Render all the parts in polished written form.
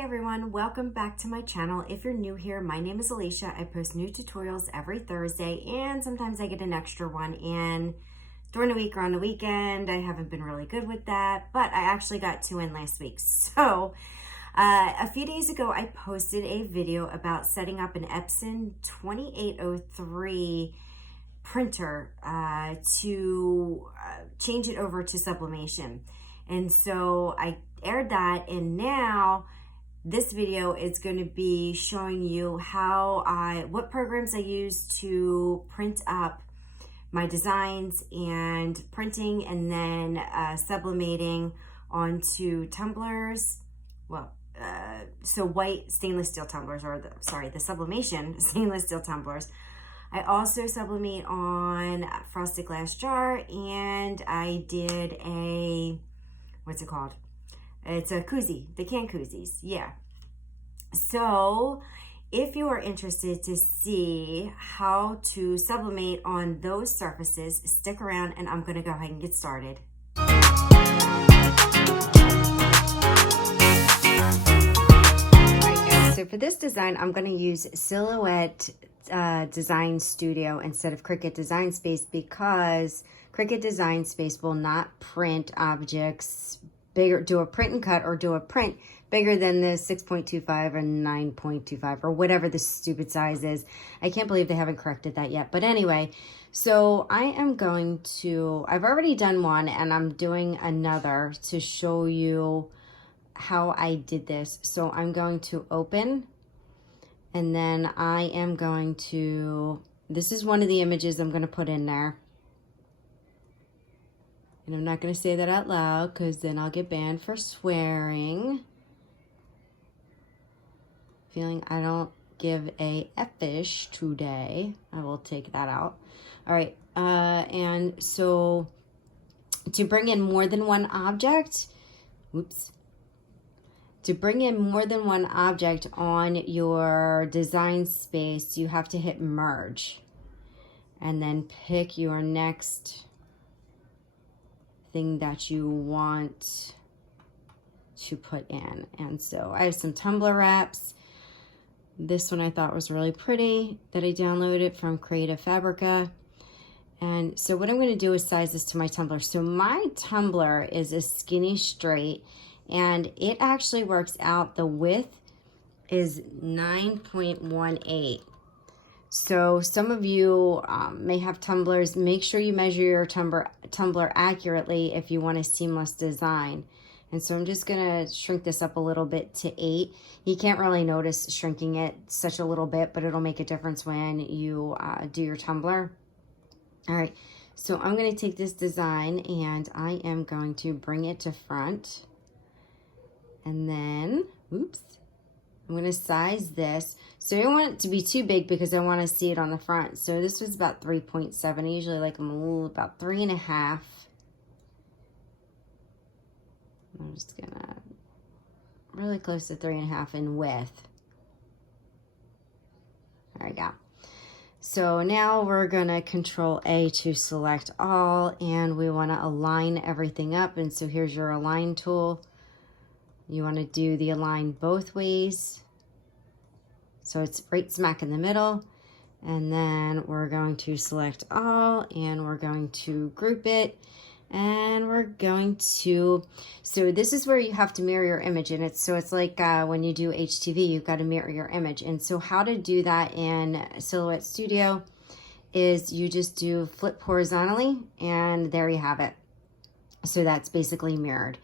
Hey everyone, welcome back to my channel. If you're new here, my name is Alicia. I post new tutorials every Thursday and sometimes I get an extra one in during the week or on the weekend. I haven't been really good with that, but I actually got 2 in last week. So a few days ago, I posted a video about setting up an Epson 2803 printer to change it over to sublimation. And so I aired that, and now this video is going to be showing you what programs I use to print up my designs and printing and then sublimating onto tumblers. Well, so white stainless steel tumblers, or the sublimation stainless steel tumblers. I also sublimate on a frosted glass jar, and I did what's it called? It's a Koozie, the canned Koozies, yeah. So if you are interested to see how to sublimate on those surfaces, stick around and I'm gonna go ahead and get started. Alright guys, so for this design, I'm gonna use Silhouette Design Studio instead of Cricut Design Space, because Cricut Design Space will not print objects bigger, do a print and cut, or do a print bigger than the 6.25 and 9.25 or whatever the stupid size is. I can't believe they haven't corrected that yet. But anyway, so I am going to, I've already done one and I'm doing another to show you how I did this. So I'm going to open, and then I am going to, this is one of the images I'm going to put in there. And I'm not going to say that out loud because then I'll get banned for swearing. Feeling I don't give a F-ish today. I will take that out. All right. And so to bring in more than one object, to bring in more than one object on your design space, you have to hit merge and then pick your next thing that you want to put in. And so I have some tumbler wraps. This one I thought was really pretty that I downloaded from Creative Fabrica. And so what I'm going to do is size this to my tumbler. So my tumbler is a skinny straight, and it actually works out, the width is 9.18. So some of you may have tumblers. Make sure you measure your tumbler accurately if you want a seamless design. And so I'm just gonna shrink this up a little bit to 8. You can't really notice shrinking it such a little bit, but it'll make a difference when you do your tumbler. All right, so I'm gonna take this design and I am going to bring it to front. And then, I'm going to size this. So I don't want it to be too big because I want to see it on the front. So this was about 3.7. I usually like them about 3.5. I'm just going to, really close to 3.5 in width. There we go. So now we're going to Control A to select all, and we want to align everything up. And so here's your align tool. You want to do the align both ways. So it's right smack in the middle. And then we're going to select all, and we're going to group it. And we're going to, so this is where you have to mirror your image. And it's like when you do HTV, you've got to mirror your image. And so how to do that in Silhouette Studio is you just do flip horizontally, and there you have it. So that's basically mirrored.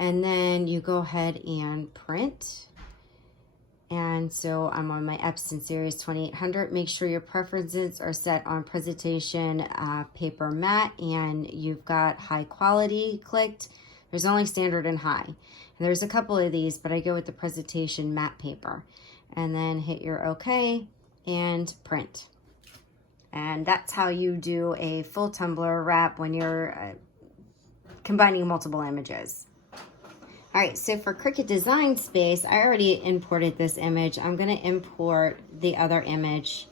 And then you go ahead and print. And so I'm on my Epson Series 2800. Make sure your preferences are set on presentation paper matte, and you've got high quality clicked. There's only standard and high. And there's a couple of these, but I go with the presentation matte paper. And then hit your OK and print. And that's how you do a full tumbler wrap when you're combining multiple images. All right, so for Cricut Design Space, I already imported this image. I'm going to import the other image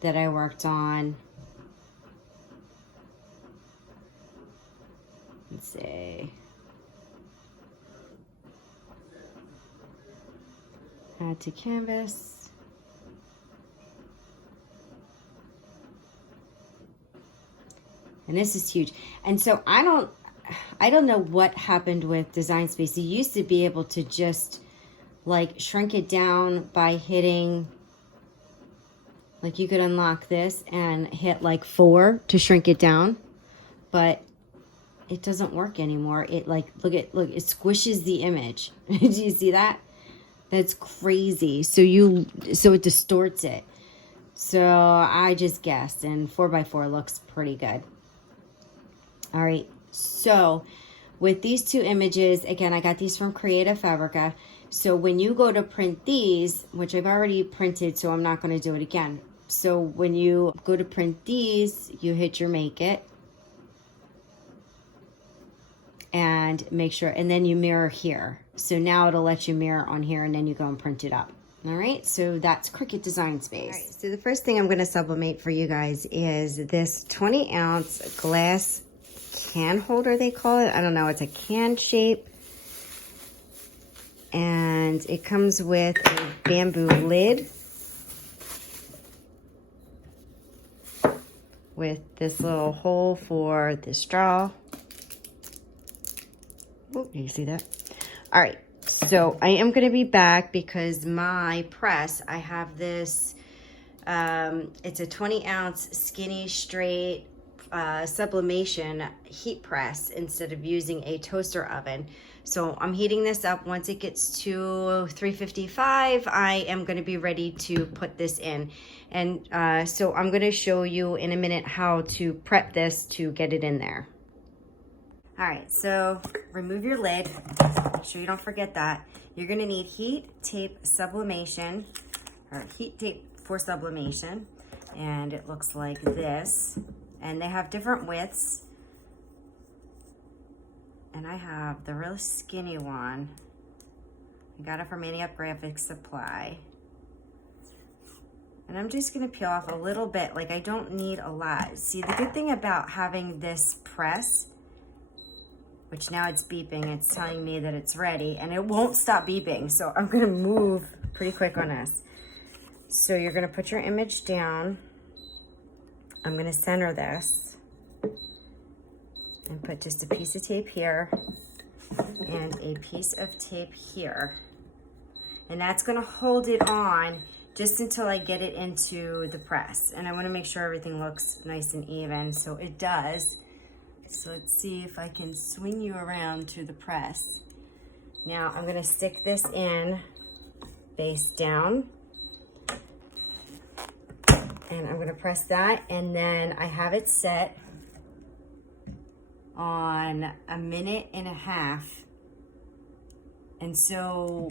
that I worked on. Let's see. Add to canvas. And this is huge. And so I don't know what happened with Design Space. You used to be able to just like shrink it down by hitting, like you could unlock this and hit like 4 to shrink it down, but it doesn't work anymore. It like, look, it squishes the image. Do you see that? That's crazy. So it distorts it. So I just guessed, and 4x4 looks pretty good. All right, so with these 2 images, again, I got these from Creative Fabrica. So when you go to print these, which I've already printed, so I'm not going to do it again. So when you go to print these, you hit your Make It. And make sure, and then you mirror here. So now it'll let you mirror on here, and then you go and print it up. All right, so that's Cricut Design Space. All right, so the first thing I'm going to sublimate for you guys is this 20-ounce glass can holder, they call it. I don't know, it's a can shape. And it comes with a bamboo lid with this little hole for the straw. Oh, you see that? All right, so I am going to be back because my press, I have this, it's a 20-ounce skinny straight sublimation heat press instead of using a toaster oven. So I'm heating this up. Once it gets to 355, I am going to be ready to put this in. And so I'm going to show you in a minute how to prep this to get it in there. All right, so remove your lid. Make sure you don't forget that. You're gonna need heat tape sublimation, or heat tape for sublimation. And it looks like this. And they have different widths. And I have the really skinny one. I got it from Maniac Graphic Supply. And I'm just gonna peel off a little bit, like I don't need a lot. See, the good thing about having this press, which now it's beeping, it's telling me that it's ready, and it won't stop beeping. So I'm gonna move pretty quick on this. So you're gonna put your image down. I'm gonna center this and put just a piece of tape here and a piece of tape here. And that's gonna hold it on just until I get it into the press. And I wanna make sure everything looks nice and even, so it does. So let's see if I can swing you around to the press. Now I'm gonna stick this in face down. And I'm gonna press that, and then I have it set on 1.5 minutes. And so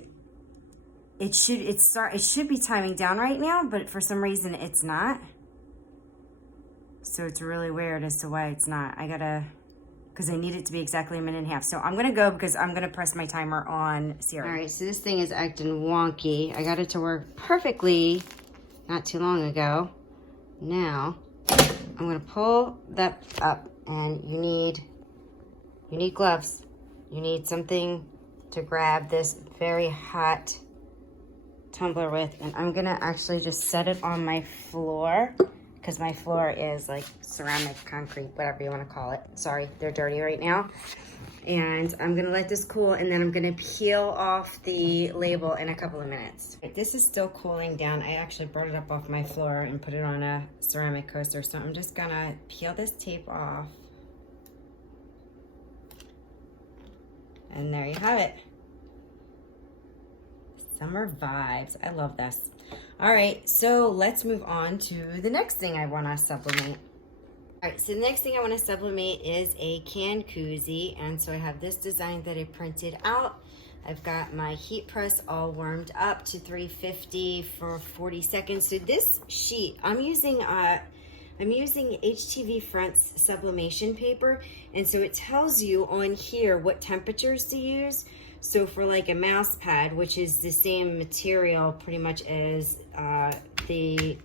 it should be timing down right now, but for some reason it's not. So it's really weird as to why it's not. Because I need it to be exactly 1.5 minutes. So I'm gonna go because I'm gonna press my timer on Siri. All right, so this thing is acting wonky. I got it to work perfectly not too long ago. Now, I'm gonna pull that up, and you need gloves. You need something to grab this very hot tumbler with, and I'm gonna actually just set it on my floor, because my floor is like ceramic, concrete, whatever you want to call it. Sorry, they're dirty right now. And I'm gonna let this cool, and then I'm gonna peel off the label in a couple of minutes. This is still cooling down. I actually brought it up off my floor and put it on a ceramic coaster. So I'm just gonna peel this tape off. And there you have it. Summer vibes. I love this. All right, so let's move on to the next thing I want to sublimate. All right, so the next thing I want to sublimate is a can koozie. And so I have this design that I printed out. I've got my heat press all warmed up to 350 for 40 seconds. So this sheet, I'm using HTV Fronts sublimation paper. And so it tells you on here what temperatures to use. So for like a mouse pad, which is the same material pretty much as the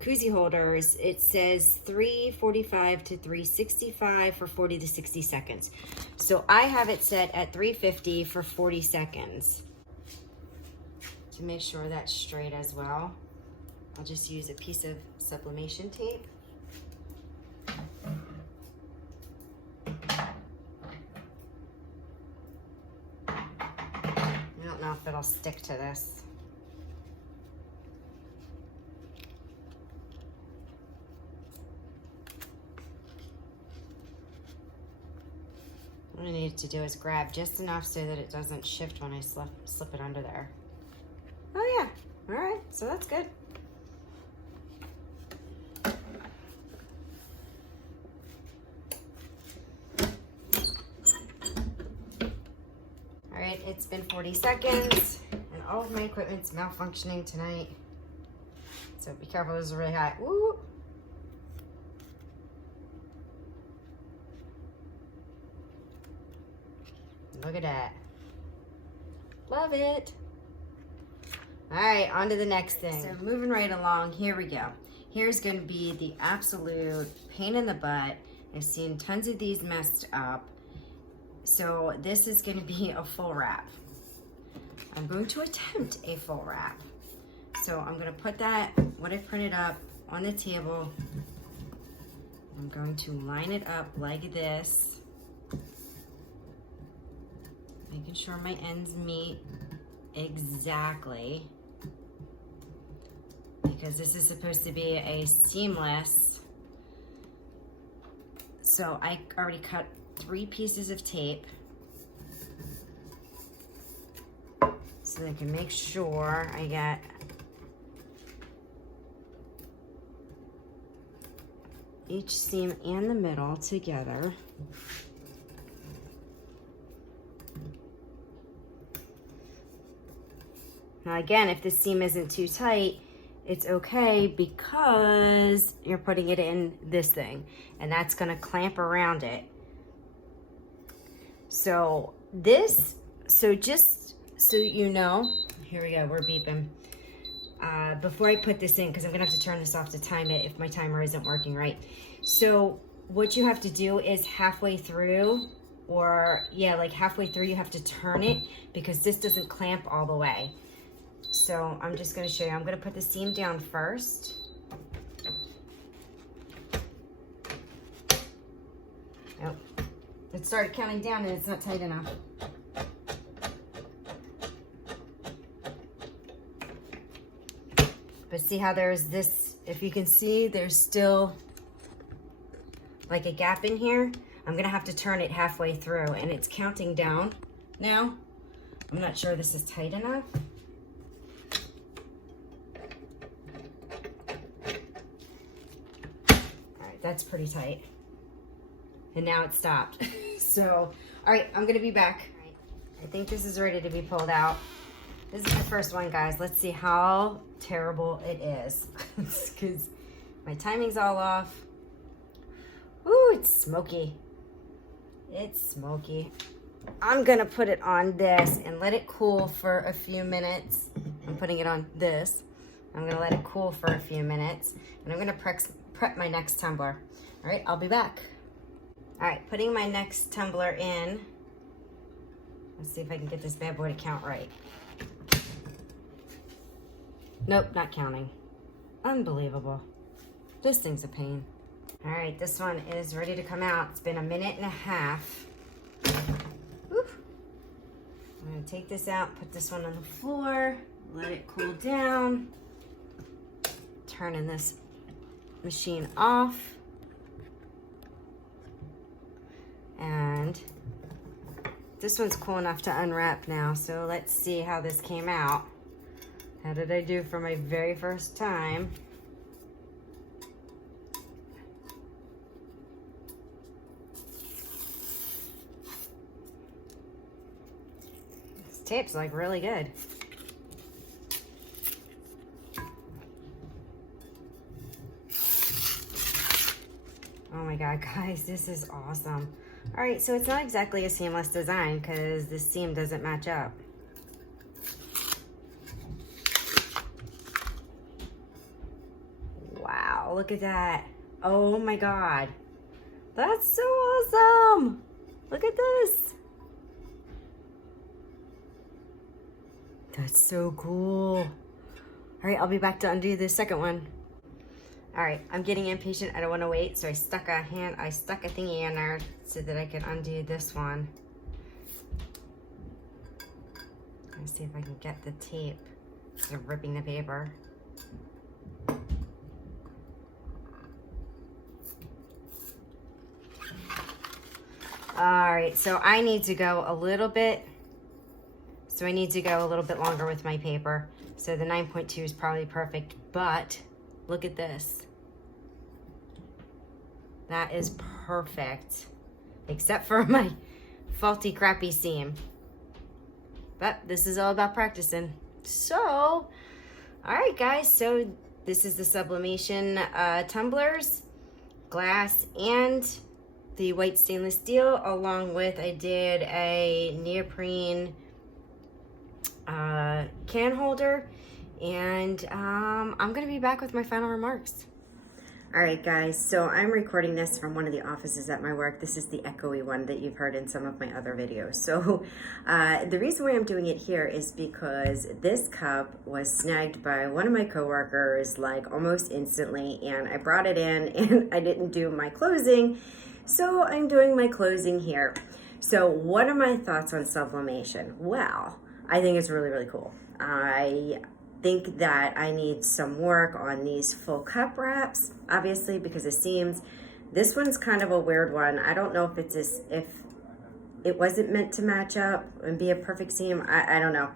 Koozie holders, it says 345 to 365 for 40 to 60 seconds. So I have it set at 350 for 40 seconds. to make sure that's straight as well, I'll just use a piece of sublimation tape. I don't know if it'll stick to this. What I need to do is grab just enough so that it doesn't shift when I slip it under there. Oh yeah, all right, so that's good. All right, it's been 40 seconds and all of my equipment's malfunctioning tonight. So be careful, this is really hot. Woo! Look at that. Love it. All right, on to the next thing. So moving right along, here we go. Here's gonna be the absolute pain in the butt. I've seen tons of these messed up. So this is gonna be a full wrap. I'm going to attempt a full wrap. So I'm gonna put that, what I printed up, on the table. I'm going to line it up like this. Making sure my ends meet exactly, because this is supposed to be a seamless. So I already cut 3 pieces of tape so that I can make sure I get each seam and the middle together. Now again, if the seam isn't too tight, it's okay because you're putting it in this thing and that's gonna clamp around it. So just so you know, here we go, we're beeping. Before I put this in, because I'm gonna have to turn this off to time it if my timer isn't working right. So what you have to do is halfway through, or yeah, like halfway through you have to turn it because this doesn't clamp all the way. So I'm just going to show you. I'm going to put the seam down first. Oh, it started counting down and it's not tight enough. But see how there's this, if you can see, there's still like a gap in here. I'm going to have to turn it halfway through and it's counting down now. I'm not sure this is tight enough. That's pretty tight. And now it stopped. So, all right, I'm gonna be back. All right, I think this is ready to be pulled out. This is the first one, guys. Let's see how terrible it is. Because my timing's all off. Ooh, it's smoky. It's smoky. I'm gonna put it on this and let it cool for a few minutes. I'm putting it on this. I'm gonna let it cool for a few minutes. And I'm gonna prep my next tumbler. All right, I'll be back. All right, putting my next tumbler in. Let's see if I can get this bad boy to count right. Nope, not counting. Unbelievable. This thing's a pain. All right, this one is ready to come out. It's been 1.5 minutes. Woo. I'm gonna take this out, put this one on the floor, let it cool down. Turning this machine off. And this one's cool enough to unwrap now, so let's see how this came out. How did I do for my very first time? This tape's like really good. Oh my God, guys, this is awesome. All right, so it's not exactly a seamless design because the seam doesn't match up. Wow, look at that. Oh my God. That's so awesome. Look at this. that's so cool. All right, I'll be back to undo the second one. All right, I'm getting impatient. I don't want to wait, so I stuck a thingy in there so that I could undo this one. Let's see if I can get the tape instead of ripping the paper. All right, so I need to go a little bit longer with my paper. So the 9.2 is probably perfect, but look at this. That is perfect, except for my faulty, crappy seam. But this is all about practicing. So, all right, guys, so this is the sublimation tumblers, glass, and the white stainless steel, along with I did a neoprene can holder, and I'm gonna be back with my final remarks. All right, guys, so I'm recording this from one of the offices at my work. This is the echoey one that you've heard in some of my other videos. So the reason why I'm doing it here is because this cup was snagged by one of my coworkers like almost instantly, and I brought it in and I didn't do my closing. So I'm doing my closing here. So what are my thoughts on sublimation? Well, I think it's really, really cool. I think that I need some work on these full cup wraps, obviously, because of seams. This one's kind of a weird one. I don't know if if it wasn't meant to match up and be a perfect seam. I don't know.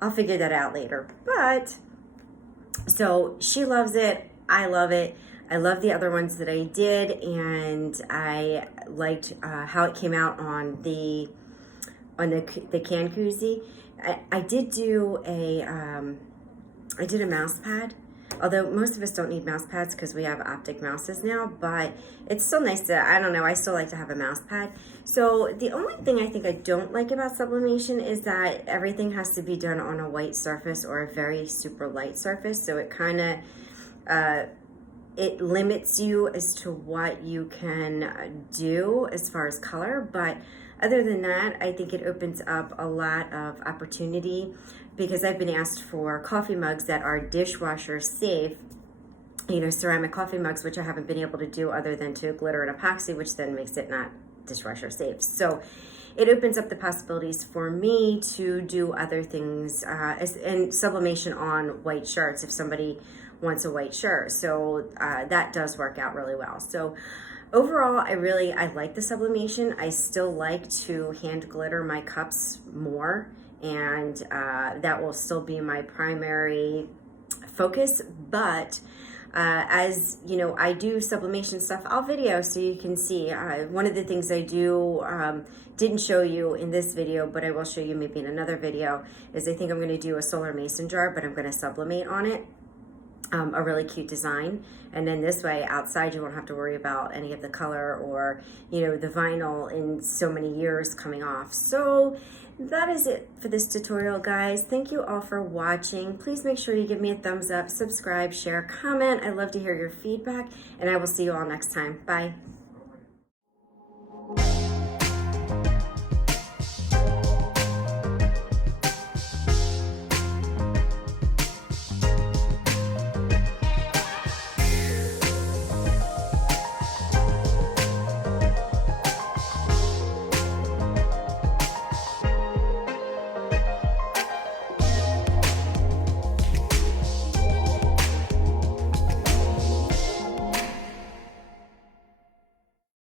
I'll figure that out later. But, so she loves it. I love it. I love the other ones that I did, and I liked how it came out on the can Koozie. I did do a mouse pad, although most of us don't need mouse pads because we have optic mouses now, but it's still nice to, I don't know, I still like to have a mouse pad. So the only thing I think I don't like about sublimation is that everything has to be done on a white surface or a very super light surface, so it kind of, it limits you as to what you can do as far as color, but other than that, I think it opens up a lot of opportunity, because I've been asked for coffee mugs that are dishwasher safe, you know, ceramic coffee mugs, which I haven't been able to do other than to glitter and epoxy, which then makes it not dishwasher safe. So it opens up the possibilities for me to do other things, and sublimation on white shirts if somebody wants a white shirt. So that does work out really well. So overall, I like the sublimation. I still like to hand glitter my cups more, and that will still be my primary focus. But as you know, I do sublimation stuff. I'll video so you can see. One of the things I do, didn't show you in this video, but I will show you maybe in another video, is I think I'm going to do a solar mason jar, but I'm going to sublimate on it. A really cute design, and then this way outside you won't have to worry about any of the color or, you know, the vinyl in so many years coming off. So that is it for this tutorial, guys. Thank you all for watching. Please make sure you give me a thumbs up, subscribe, share, comment. I love to hear your feedback, and I will see you all next time. Bye.